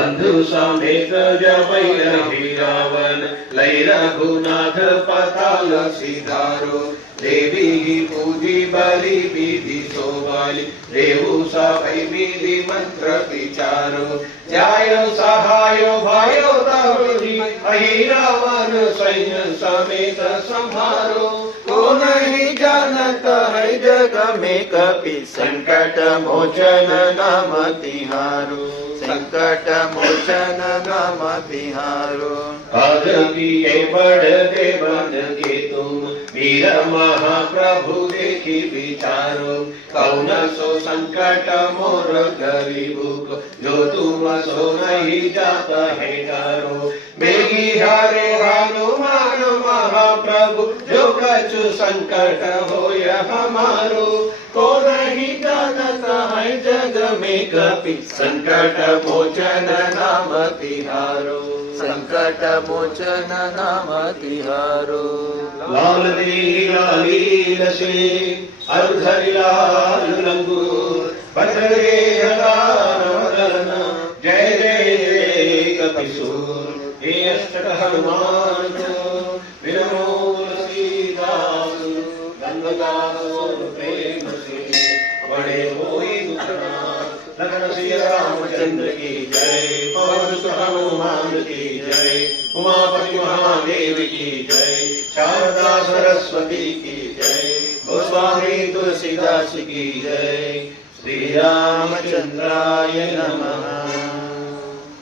बंधु समेत जपै रहे रावण, लय रघुनाथ पताल सिधारो। देवी पूजी बलि विधि सोवाली, देहु सभै विधि मंत्र विचारो। जायो सहायो भयो तवि, अहि रावण सैन्य समेत संहारो। को नहीं जानत है जग में कपि, संकट मोचन नाम तिहारो। संकट मोचन नाम तिहारो। पद किए बड़ देवन के तुम, वीर महाप्रभु देखी विचारो। कौन सो संकट मोर गरीबु को, जो तुम सो नहीं जाता है डारो। बेगी हारे हनुमान महाप्रभु, जो कछु संकट होय हमारो। को नहीं जानत है जग में कपि, संकट मोचन नाम तिहारो। संकट मोचन नाम तिहारो। लाल दी लालील से अर्धरि लाल लंगूर, बजरे हलाल वदन, जय जय कपिसूर। हे अष्टक हनुमान को विरमो तुलसीदास, गंगदास प्रेम से बड़े होई दुखनाथ। लखन श्री रामचंद्र की जय, पवन सुत हनुमान की जय, उमापति महादेव की जय, शारदा सरस्वती की जय, गोस्वामी तुलसीदास की जय। श्री रामचंद्राय नमः।